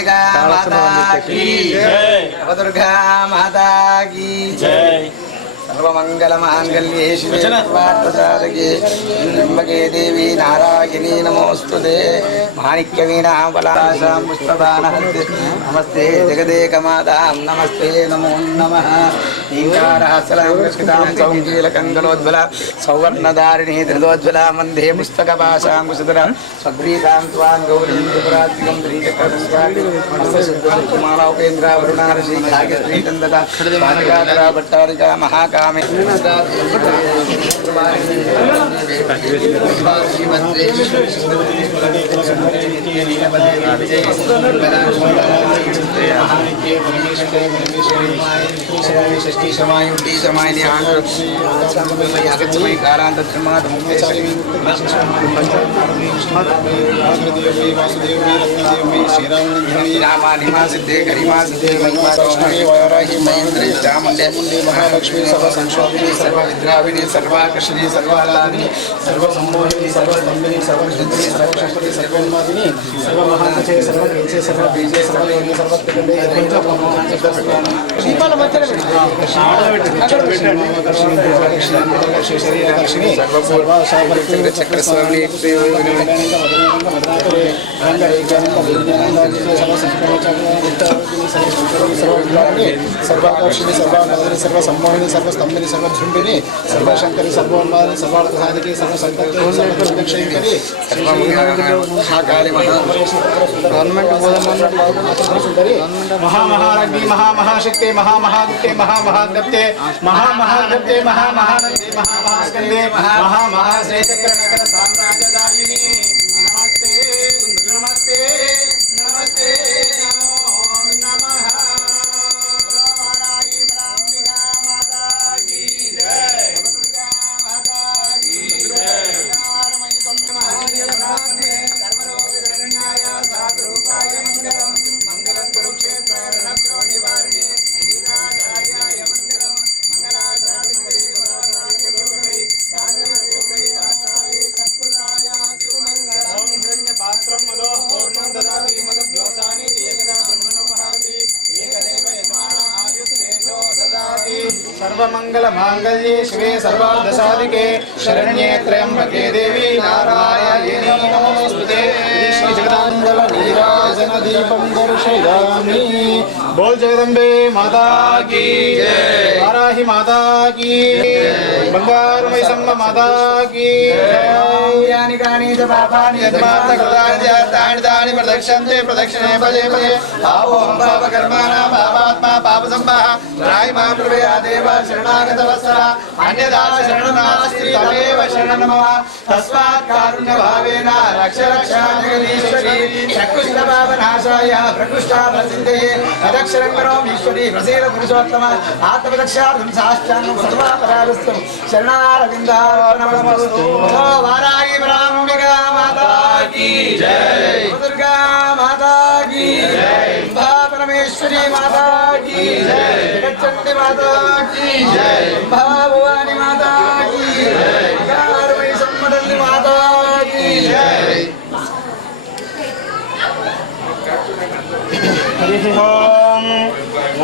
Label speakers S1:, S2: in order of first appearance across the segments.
S1: అంబికా మాతా కీ. నవదుర్గా మాతా కీ. సర్వమంగళమాంగళ్యే శివే సర్వార్థసాధకే త్ర్యంబకే దేవి నారాయణీ నమోస్తుతే మాణిక్య వీణాబలాశాం పుష్పబాణహస్తే. నమస్తే జగదేకమాతాం. నమస్తే నమో నమః. ఈంకారహస్సలాం కృష్ణాం సౌంకీలకంగలోజ్వల సౌవర్ణధారిణీ త్రిదోజ్వల. మందే పుస్తకభాషాం కుశధర. స్వగ్రీతాం త్వాం గౌరీం త్రిపురాత్మికం త్రీచక్రస్వామి కుమారౌపేంద్ర వరుణారసి శ్రీకందత బాలికాధర భట్టారిక మహాకామి समर्पयामि रामानिमा सिद्धे सिद्धे महिमा कृष्णे वयोराहि महालक्ष्मी सभ మహాలక్ష్మి సర్వ సంక్షోభిని సర్వ విద్రావిణి సర్వాకర్షిణి సర్వాలాదిని సర్వ సంమోహిని సర్వ దంబిని సర్వ సిద్ధిని సర్వ శక్తి సర్వోన్మాదిని సర్వ మహాంతచే సర్వ కేచే సర్వ బీజే సర్వ యోగి సర్వ తిగండే పంచ దీపాల మధ్యలో చక్రస్వామి సర్వాకర్షిణి సర్వానాథని సర్వ సమ్మోహిని సర్వ స్తంభిని సర్వ ఝుంబిని సర్వశంకరి సర్వోన్మాదిని సర్వార్థసాధకి సర్వ సంకల్పి మహాకాళి గవర్నమెంట్ సుందరి మహామహారాజ్ఞి మహామహాశక్తి మహామహాగుప్తే మహామహాగప్తే మహామహాగప్తే మహామహానందే మహామహాస్కందే మహామహాశ్రేచక్రనగర సామ్రాజ్యదాయిని. సర్వమంగళ మాంగళ్యే శివే సర్వాదసాదికే శరణ్యే త్రయంబకే దేవి నారాయణీ నమోస్తుతే जगदाङ्गलनीराजनदीपं दर्शयामि। बोल जगदंबे माता की वाराहि माता की बङ्गारुमयि सम्म माता की यानि कानि च पापानि यद्मार्थकृतानि जातानि तानि प्रदक्षन्ते प्रदक्षिणे पदे पदे पापोऽहं पापकर्माणां पापात्मा संभा राय माँ कृपया अन्य दास अन्यदा शरणमास्ति तमेव शरणं मम तस्मात् कारुण्यभावेन रक्ष रक्षाजगति నాస్తి తమేవ శరణం మమ తస్మాత్ కారుణ్య భావేన రక్ష రక్ష జగదీశ్వరి ప్రకృష్ట పాపనాశాయ ప్రకృష్ట ప్రసిద్ధయే తదక్షరం కరోమి ఈశ్వరి ప్రసీద పురుషోత్తమ ఆత్మరక్షార్థం సాష్టాంగం సర్వాపరాధస్థం శరణారవిందార్పణమస్తు ఓ వారాహి బ్రాహ్మికా మాతా కీ జై దుర్గా మాతా కీ ॐ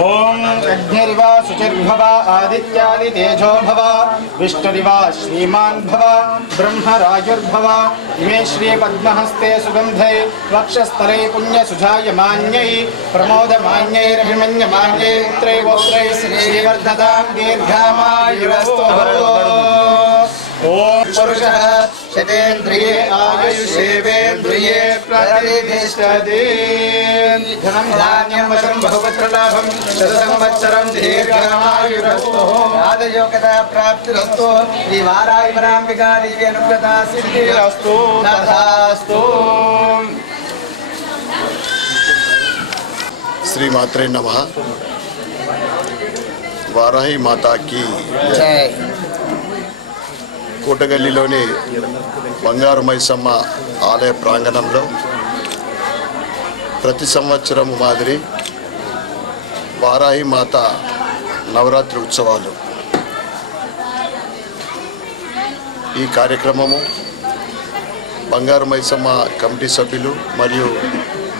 S1: ॐ अग्निरिव शुचिर्भव आदित्यादितेजो भव, विष्णुरिव श्रीमान् भव, ब्रह्मराजुर्भव, इमे श्रीपद्महस्ते सुगन्धे, वक्षस्थले पुण्यसुजायमान्यै मन त्रैवोत्रैः श्रीवर्धतां दीर्घामायुरस्तु। ॐ पुरुषः शतेन्द्रिये आयुषेवेन्द्रिये प्रतिष्ठते धनं धान्यं वशं बहुपत्र लाभं शतसंवत्सरं दीर्घमायुरस्तोः। राजयोगता प्राप्तिरस्तु। दिवारायुराम्बिका देवी अनुव्रता सिद्धिरस्तु। तथास्तु। श्री
S2: मात्रे नमः। वाराही माता की
S1: जय।
S2: కూటగల్లిలోని బంగారు మైసమ్మ ఆలయ ప్రాంగణంలో ప్రతి సంవత్సరం మాదిరి వారాహి మాత నవరాత్రి ఉత్సవాలు. ఈ కార్యక్రమము బంగారు మైసమ్మ కమిటీ సభ్యులు మరియు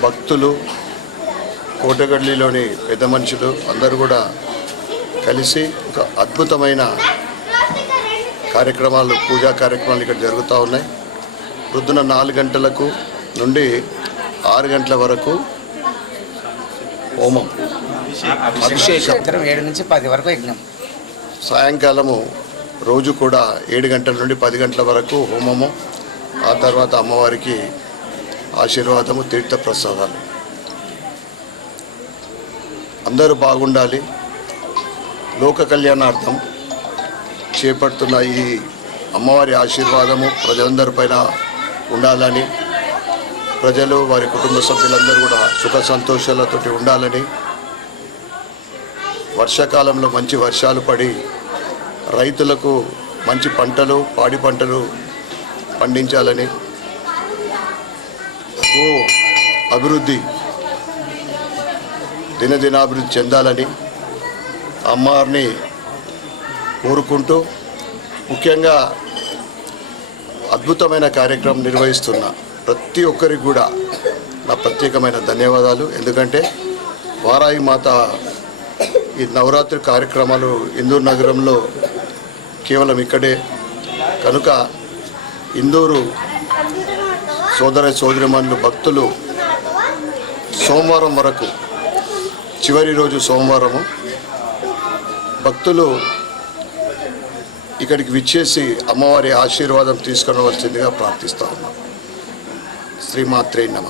S2: భక్తులు కోటగడ్లిలోని పెద్ద మనుషులు అందరూ కూడా కలిసి ఒక అద్భుతమైన కార్యక్రమాలు పూజా కార్యక్రమాలు ఇక్కడ జరుగుతూ ఉన్నాయి. పొద్దున నాలుగు గంటలకు నుండి ఆరు గంటల వరకు హోమం. అభిషేకం.
S1: ఏడు నుంచి పది వరకు యజ్ఞం.
S2: సాయంకాలము రోజు కూడా ఏడు గంటల నుండి పది గంటల వరకు హోమము. ఆ తర్వాత అమ్మవారికి ఆశీర్వాదము తీర్థ ప్రసాదాలు అందరూ బాగుండాలి. లోక కళ్యాణార్థం చేపడుతున్న ఈ అమ్మవారి ఆశీర్వాదము ప్రజలందరిపైన ఉండాలని ప్రజలు వారి కుటుంబ సభ్యులందరూ కూడా సుఖ సంతోషాలతోటి ఉండాలని వర్షాకాలంలో మంచి వర్షాలు పడి రైతులకు మంచి పంటలు పాడి పంటలు పండించాలని ఓ అభివృద్ధి దినదినాభివృద్ధి చెందాలని అమ్మవారిని కోరుకుంటూ ముఖ్యంగా అద్భుతమైన కార్యక్రమం నిర్వహిస్తున్న ప్రతి ఒక్కరికి కూడా నా ప్రత్యేకమైన ధన్యవాదాలు. ఎందుకంటే వారాయి మాత ఈ నవరాత్రి కార్యక్రమాలు ఇందూరు నగరంలో కేవలం ఇక్కడే. కనుక ఇందూరు సోదర సోదరిమణులు భక్తులు సోమవారం వరకు చివరి రోజు సోమవారము భక్తులు ఇక్కడికి విచ్చేసి అమ్మవారి ఆశీర్వాదం తీసుకునవలసిందిగా ప్రార్థిస్తా ఉన్నాం. శ్రీమాత్రే నమ.